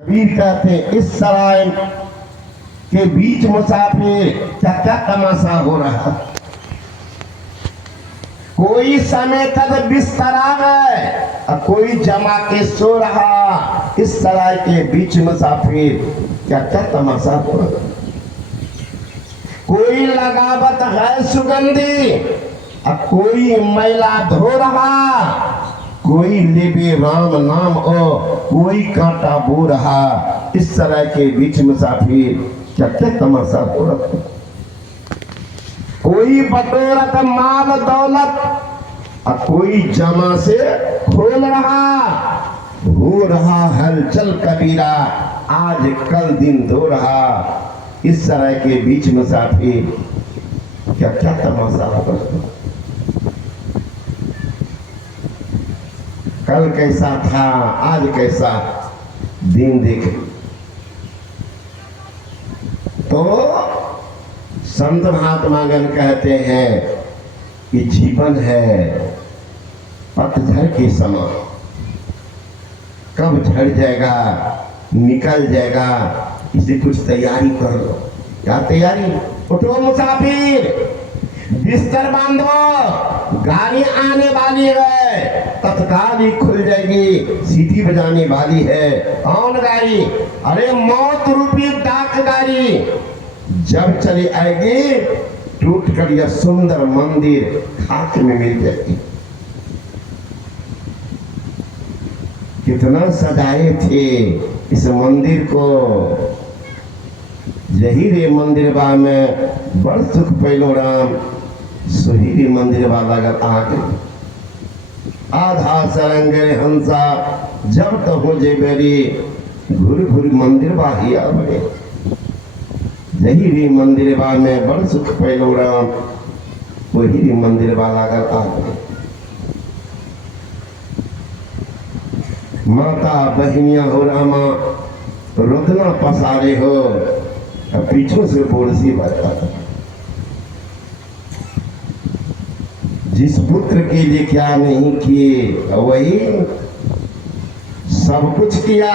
कबीर कहते हैं इस सराय के बीच मुसाफिर क्या क्या तमाशा हो रहा। कोई समय तक बिस्तरा है और कोई जमा के सो रहा। इस सराय के बीच मुसाफिर क्या क्या तमाशा हो रहा। कोई लगावत है सुगंधी और कोई मैला धो रहा। कोई लेबे राम नाम और कोई कांटा बो रहा। इस तरह के बीच मुसाफिर क्या क्या तमाशा हो रहा। कोई बटोरत माल दौलत और कोई जमा से खोल रहा। हो रहा हलचल कबीरा आज कल दिन धो रहा। इस तरह के बीच मुसाफिर क्या क्या तमाशा हो रहा। कल कैसा था आज कैसा दिन देख। तो संत महात्मागण कहते हैं कि जीवन है पतझड़ के समान। कब झड़ जाएगा निकल जाएगा, इसे कुछ तैयारी कर लो। क्या तैयारी? उठो मुसाफिर, बिस्तर बांधो, गाड़ी आने वाली है, तत्काल ही खुल जाएगी, सीटी बजाने वाली है। कौन गाड़ी? अरे मौत रूपी डाक गाड़ी जब चली आएगी टूट कर यह सुंदर मंदिर खाक में मिल जाएगी। कितना सजाए थे इस मंदिर को। यही रे मंदिर बा में बड़ सुख पैलो राम, सुही मंदिर वाला अगर आगे आधा सरंगे हंसा जब तो हो जे बेरी घुर घुर मंदिर बाही आवे। यही रे मंदिर बा में बड़ सुख पैलो राम, वही रे मंदिर वाला अगर आगे। माता बहनिया हो रामा रुदना पसारे हो, पीछों से बोरसी बजता था। जिस पुत्र के लिए क्या नहीं किए वही सब कुछ किया।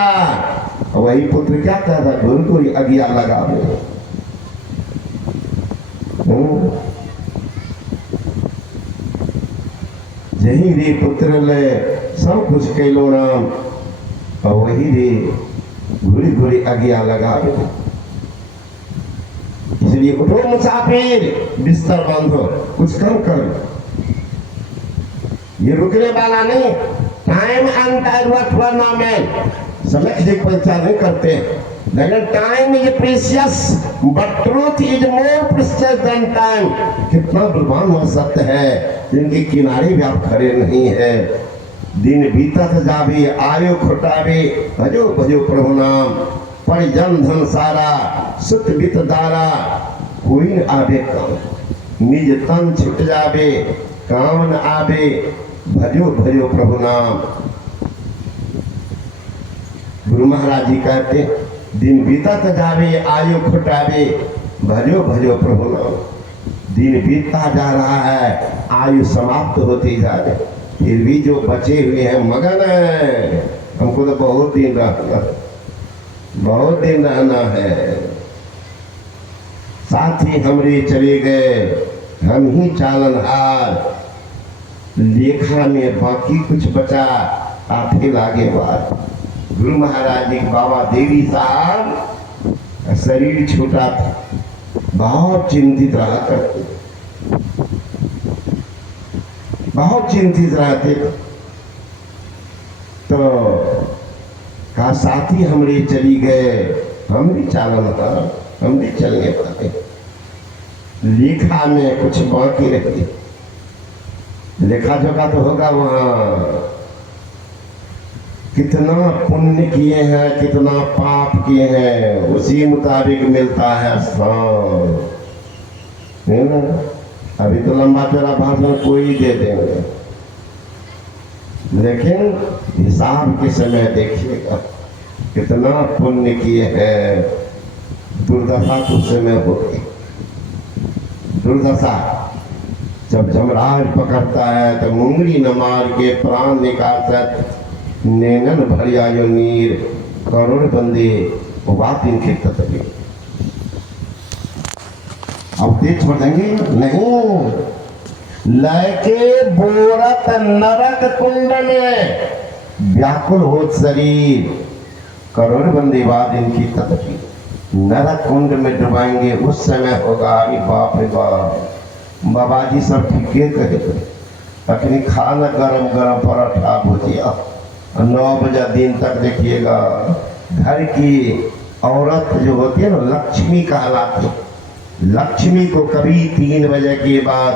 वही पुत्र क्या कहता, गुरु को अगिया लगा दे। यही रे पुत्र ले सब कुछ कैलो राम, और वही रे घुरी घुरी अगिया लगा दे। इसलिए उठो मुसाफिर, बिस्तर बांधो, कुछ कम करो। ये रुकने वाला नहीं। टाइम टूर्नामेंट समय की परीक्षा नहीं करते, लेकिन time is precious but truth is more precious than time. कितना बलवान हो सकते हैं जिनके किनारे भी आप खड़े नहीं है। दिन बीतत जावे आयो खोटावे, भजो भजो प्रभु नाम। परिजन धन सारा सुत बित दारा, कोई न आवे काम। निज तन छुट जावे काम न आवे, भजो भजो प्रभु नाम। गुरु महाराज जी कहते दिन बीतत जावे आयु खुटावे, भजो भजो प्रभु नाम। दिन बीतता जा रहा है, आयु समाप्त होती जा रही, फिर भी जो बचे हुए हैं मगन है। हमको तो बहुत दिन रहना है। साथी हमरे चले गए, हम ही चालनहार। लेखा में बाकी कुछ बचा, आते लागे बात। गुरु महाराज जी बाबा देवी साहब शरीर छोटा था, बहुत चिंतित रहा करते, बहुत चिंतित रहते। तो कहा साथी हमरे चली गए, हम भी चालनहार, हम भी चलने पाते। लेखा में कुछ बाकी रह गया। लेखा जोखा तो होगा वहां, कितना पुण्य किए हैं कितना पाप किए हैं, उसी मुताबिक मिलता है स्थान, है ना। अभी तो लंबा चौड़ा भाषण कोई दे देंगे, लेकिन हिसाब के समय देखिएगा कितना पुण्य किए हैं। दुर्दशा तो समय होगी। दुर्दशा जब जमराज पकड़ता है तो मुंगरी न मार के प्राण निकालत, नैनन भरिया जो नीर करोड़ बंदे बात इनके तत्व अब तेज छोड़ देंगे नहीं। लयके बोरत नरक कुंड में व्याकुल हो शरीर, करोड़ बंदे बाद इनकी तत्व नरक कुंड में डुबाएंगे। उस समय होगा अरे बाप रे बाप, बाबा जी सब ठीक कहे अखनी खाना गरम गरम पराठा भुजिया 9 बजे दिन तक देखिएगा। घर की औरत जो होती है ना लक्ष्मी कहलाती, लक्ष्मी को कभी 3 बजे के बाद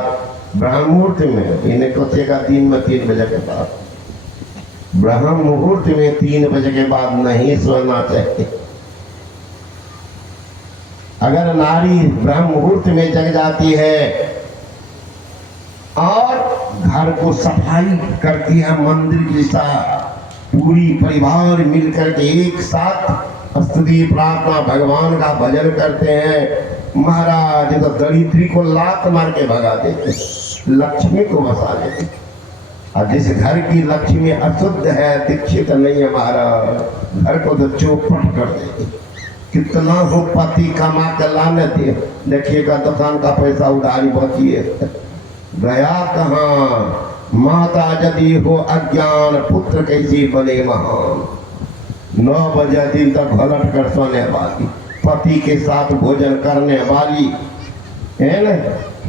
ब्रह्म मुहूर्त में, इन्हें सोचेगा दिन में 3 बजे के बाद, ब्रह्म मुहूर्त में 3 बजे के बाद नहीं सोना चाहिए। अगर नारी ब्रह्म मुहूर्त में जग जाती है और घर को सफाई करती है मंदिर जैसा, पूरी परिवार मिलकर के एक साथ स्तुति प्रार्थना भगवान का भजन करते हैं, महाराज तो दरिद्री को लात मार के भगा देते, लक्ष्मी को बसा देते। और जिस घर की लक्ष्मी अशुद्ध है, दीक्षित नहीं है महाराज, घर को तो चौपट कर देते। कितना हो पति कमा के लाने दे, देखिएगा दुकान का पैसा उधारी बची है, गया कहाँ। माता यदि हो अज्ञान, पुत्र कैसी बने महान। 9 बजे दिन तक घलट कर सोने वाली, पति के साथ भोजन करने वाली है ना,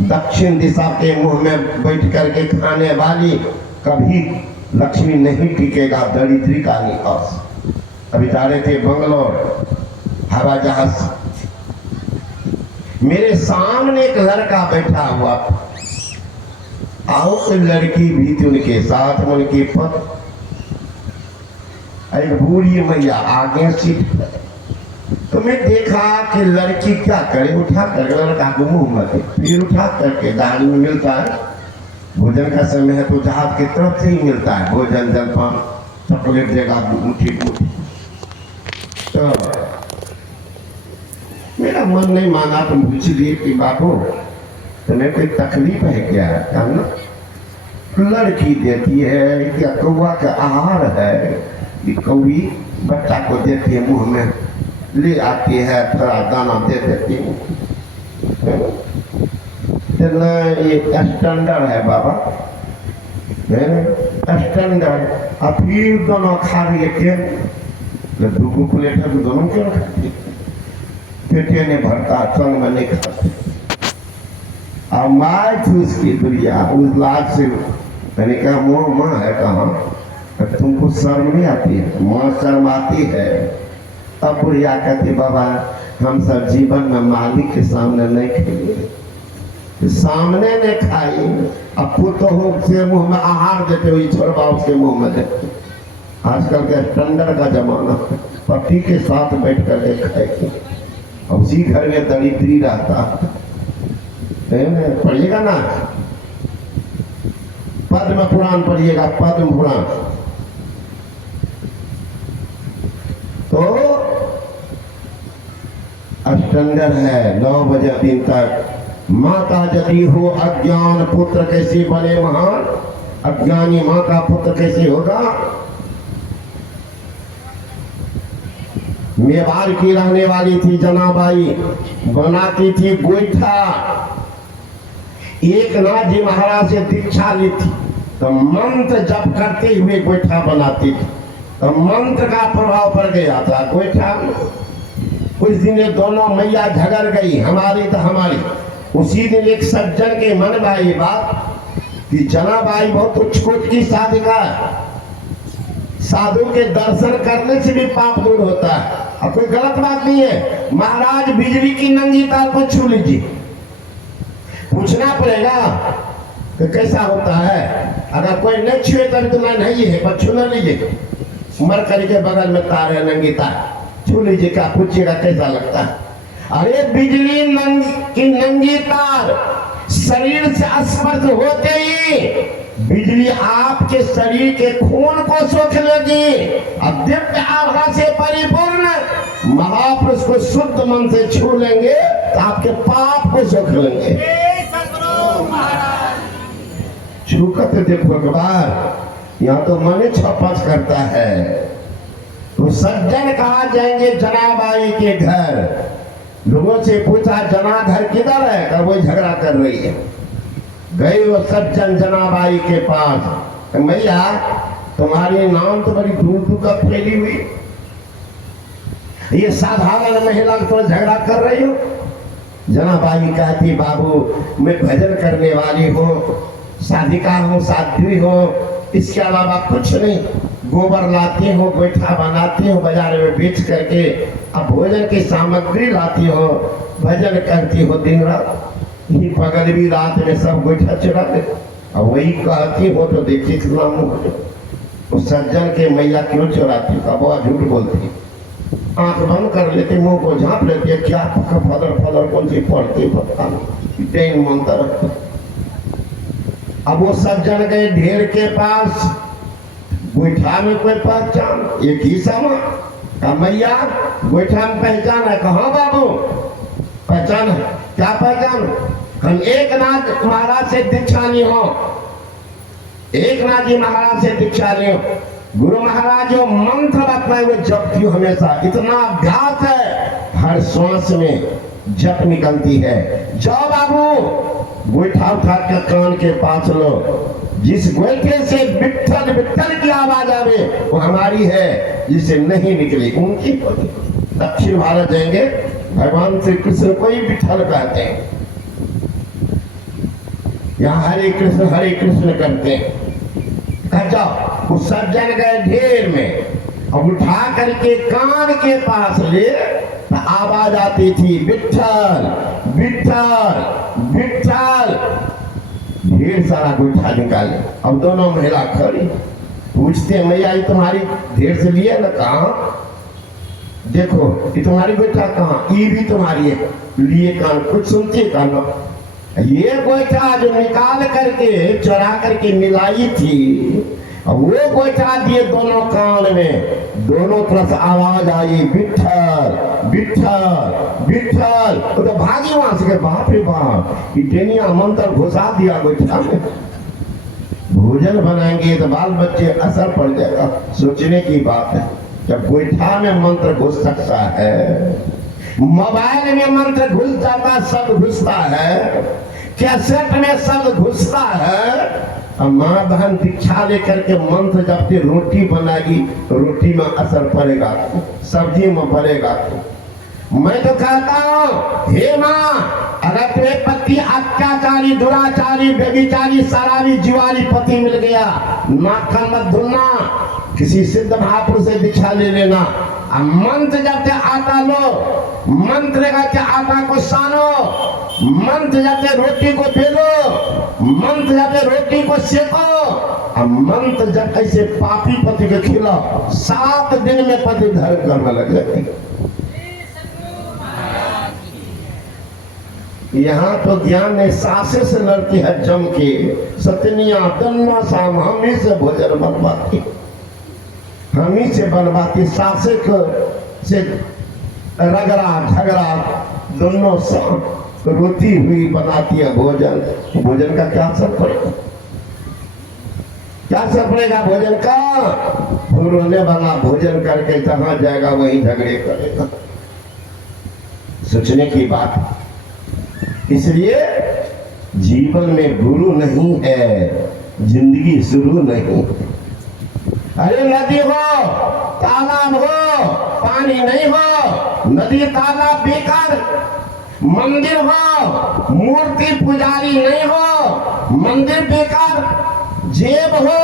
दक्षिण दिशा के मुंह में बैठ करके खाने वाली, कभी लक्ष्मी नहीं टिकेगा, दरिद्री का निवास। अभी जा रहे थे बंगलोर हवाई जहाज, मेरे सामने एक लड़का बैठा हुआ, और लड़की भी थी उनके साथ, उनकी पत्नी, एक बूढ़ी मैया आगे सीट पर। तो मैं देखा कि लड़की क्या करे, उठा कर लड़का को मुंह में, फिर उठा करके दाढ़ी में मिलता है, भोजन का समय है तो जहाज की तरफ से ही मिलता है भोजन, जलपान, चॉकलेट देगा मुट्ठी मुट्ठी। तो मेरा मन नहीं माना, तो पूछ लिए कि बाबू तुम्हें कोई तकलीफ है क्या? ना लड़की देती है क्या, कौवा का आहार है, कि कौवी बच्चा को देती है, मुंह में ले आती है, थोड़ा दाना दे देती हूँ। ये स्टैंडर्ड है बाबा, स्टैंडर्ड। अब फिर दोनों खा रही है, लड्डू को प्लेट है तो दोनों क्यों खाती, पेटे ने भरता संग में नहीं खाते। अब माँ थी उसकी दुनिया, उस लाज से मैंने कहा मोह माँ है कहाँ, तुमको शर्म नहीं आती है? माँ शर्म आती है। तब बुढ़िया कहती बाबा हम सब जीवन में मालिक के सामने नहीं खेले, सामने नहीं खाई, अब पुतों से मुंह में आहार देते हुए छोड़वा उसके मुंह में देते। आजकल के स्टैंडर्ड का जमाना, पति के साथ बैठ कर के खाएगी, उसी घर में दरिद्री रहता। पढ़िएगा ना पद्म पुराण, पढ़िएगा पद्म पुराण। तो स्टैंडर्ड है 9 बजे दिन तक। माता यदि हो अज्ञान, पुत्र कैसे बने महान। अज्ञानी माँ का पुत्र कैसे होगा? मेवाड़ की रहने वाली थी जनाबाई, बनाती थी गोईठा। एक नाथ जी महाराज से दीक्षा ली थी, तो मंत्र जप करते हुए गोईठा बनाती थी, तो मंत्र का प्रभाव पड़ गया था गोईठा। कुछ दिन ये दोनों मैया झगड़ गई, हमारी तो हमारी। उसी दिन एक सज्जन के मन में आई बात कि जनाबाई बहुत उच्च की साधिका, साधु के दर्शन करने से भी पाप दूर होता है, और कोई गलत बात नहीं है। महाराज बिजली की नंगी तार को छू लीजिए, पूछना पड़ेगा कि कैसा होता है। अगर कोई नहीं छुए तभी तो नहीं है, पर छू न लीजिए। मरकरी के बगल में तार है, नंगी तार, छू लीजिए, क्या पूछिएगा कैसा लगता है। अरे बिजली की नंगी तार शरीर से स्पर्श होते ही बिजली आपके शरीर के खून को सोख लेगी, और दिव्य आभा से परिपूर्ण महापुरुष को शुद्ध मन से छू लेंगे तो आपके पाप को सोख लेंगे। छू कर देखो एक बार, यहाँ तो मन छपच करता है। तो सज्जन कहा जाएंगे जनाबाई के घर। लोगों से पूछा जना घर किधर है, कहा वो झगड़ा कर रही है। गए वो सज्जन जनाबाई के पास, मैया तुम्हारी नाम तो बड़ी दूर दूर तक फैली हुई, ये साधारण महिला तो झगड़ा कर रही हो। जनाबाई कहती बाबू मैं भजन करने वाली हूँ, साधिका हूँ, साध्वी हूँ, इसके अलावा कुछ नहीं। गोबर लाती हूँ, गोईठा बनाती हूँ, बाजार में बेच करके अब भोजन की सामग्री लाती हूँ, भजन करती हूँ दिन रात। ये पगल भी रात में सब गोईठा चुरा दे। अब वही कहती हो तो देखिए कितना मुँह। उस सज्जन के मैया क्यों चुराती, कबुआ झूठ बोलती, आंख बंद कर लेते, मुंह को झांप लेती है, क्या फदर फदर कौन सी पढ़ती पता नहीं मनता रखती। अब वो सज्जन गए ढेर के पास, गोईठा में कोई पहचान, एक ही समा का मैया गोईठा में पहचान है, कहा बाबू पहचान है, क्या पहचान, हम एक नाथ महाराज से दीक्षा ली हो, एक नाथ जी महाराज से दीक्षा ली हो। गुरु महाराज जो मंत्र बताए वो जपती हूँ हमेशा, इतना अभ्यास है, हर श्वास में जप निकलती है। जाओ बाबू गोईठा उठा के कान के पास लो, जिस गोईठे से विट्ठल विट्ठल की आवाज आवे वो हमारी है, जिसे नहीं निकली उनकी। दक्षिण भारत जाएंगे भगवान श्री कृष्ण को ही विट्ठल कहते हैं, यहाँ हरे कृष्ण करते हैं। जाओ उस सज्जन गए ढेर में, अब उठा करके कान के पास ले तो आवाज आती थी विट्ठल विट्ठल विट्ठल। ढेर सारा गोईठा निकाले। अब दोनों महिला खड़ी, पूछते मैया ये तुम्हारी ढेर से लिए ना, कहा देखो ये तुम्हारी गोईठा कहाँ, ये भी तुम्हारी है, लिए कान कुछ सुनती कान। ये गोईठा जो निकाल करके चढ़ा करके मिलाई थी, वो गोईठा दिए दोनों कान में, दोनों तरफ आवाज आई विट्ठल विट्ठल विट्ठल। तो भागी वहां से, बाप रे बाप, टेनिया मंत्र घुसा दिया गोईठा में। भोजन बनाएंगे तो बाल बच्चे असर पड़ जाएगा, सोचने की बात है। जब गोईठा में मंत्र घुस सकता है, मोबाइल में मंत्र घुस जाता, सब घुसता है, कैसेट में सब घुसता है। माँ बहन दीक्षा लेकर के मंत्र जपते, रोटी बनाएगी, रोटी में असर पड़ेगा, सब्जी में पड़ेगा। मैं तो कहता हूँ हे माँ, अगर तुम्हें पति अत्याचारी, दुराचारी, व्यभिचारी, शराबी, जुआरी पति मिल गया, नाक का मत धुलना, किसी सिद्ध महापुरुष से दीक्षा ले लेना। मंत्र जब आटा लो, मंत्र जब आटा को सानो, मंत्र जब रोटी को बेलो, मंत्र जब रोटी को सेको, मंत्र जब ऐसे पापी पति को खिलाओ, 7 दिन में पति धर्म करने लग जाते। यहाँ तो ज्ञान ने सासे से लड़ती है जम के, सतनिया दन्ना शाम हम ही से भोजन बनवाती, हम ही से बनवाती, सासे को से रगड़ा झगड़ा दोनों रोती हुई बनाती है भोजन। भोजन का क्या असर पड़ेगा, क्या असर पड़ेगा भोजन का? रोने वाला भोजन करके जहां जाएगा वहीं झगड़े करेगा। सोचने की बात। इसलिए जीवन में गुरु नहीं है, जिंदगी शुरू नहीं। अरे नदी हो, तालाब हो, पानी नहीं हो, नदी तालाब बेकार, मंदिर हो, मूर्ति पुजारी नहीं हो, मंदिर बेकार, जेब हो,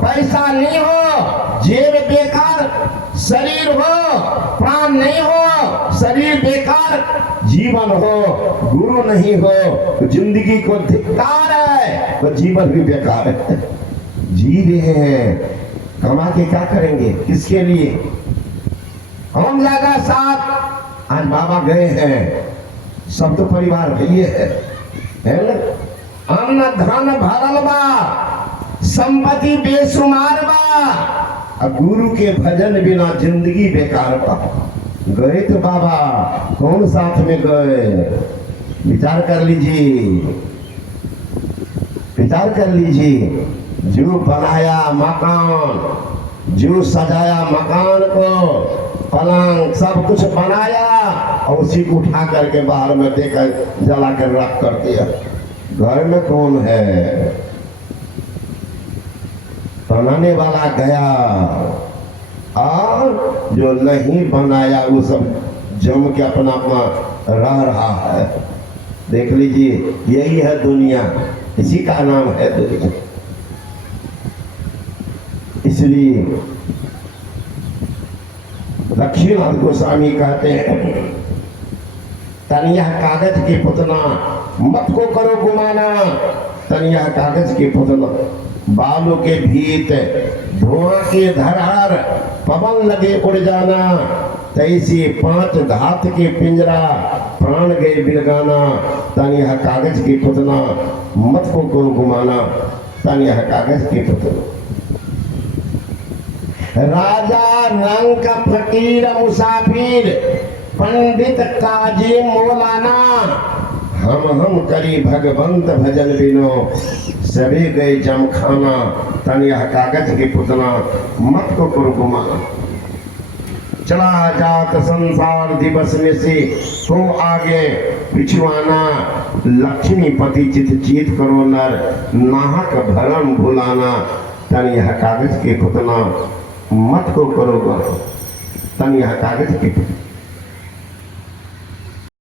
पैसा नहीं हो, जेब बेकार, शरीर हो, प्राण नहीं हो, शरीर बेकार, जीवन हो, गुरु नहीं हो, तो जिंदगी को धिक्कार है, तो जीवन भी बेकार है। जी रहे हैं, कमा के क्या करेंगे, किसके लिए? हम लगा साथ, आज बाबा गए हैं, सब तो परिवार भैये है ना? अन्न धन भरल बा, संपत्ति बेशुमार बा, अब गुरु के भजन बिना जिंदगी बेकार बा। गए तो बाबा, कौन साथ में गए? विचार कर लीजिए, विचार कर लीजिए। जो बनाया मकान, जो सजाया मकान को, पलंग सब कुछ बनाया और उसी को उठा करके बाहर में देकर जला कर रख कर दिया। घर में कौन है? बनाने वाला गया और जो नहीं बनाया वो सब जम के अपना अपना रह रहा है। देख लीजिए, यही है दुनिया, इसी का नाम है दुनिया। इसलिए लक्ष्मीनाथ गोस्वामी कहते हैं, तनिया कागज की पुतना मत को करो गुमाना, तनिया कागज की पुतना बालों के भीत धुआं के धरार पवन लगे उड़ जाना, तैसी 5 धात के पिंजरा प्राण गए बिलगाना, तनिया कागज की पुतना मत को करो गुमाना, तनिया कागज की पुतना। राजा रंग का फकीर मुसाफिर पंडित काजी मौलाना, हम करी भगवंत भजन बिनो सभी गए जमखाना, तनिया कागज की पुतना मत को करो गुमाना। चला जात संसार दिवस में से हो आगे पिछुआना, लक्ष्मीपति चित चीत करो नर नाहक भरम भुलाना, तनिया कागज की पुतना मत को करो, तनिया कागज की पुतना।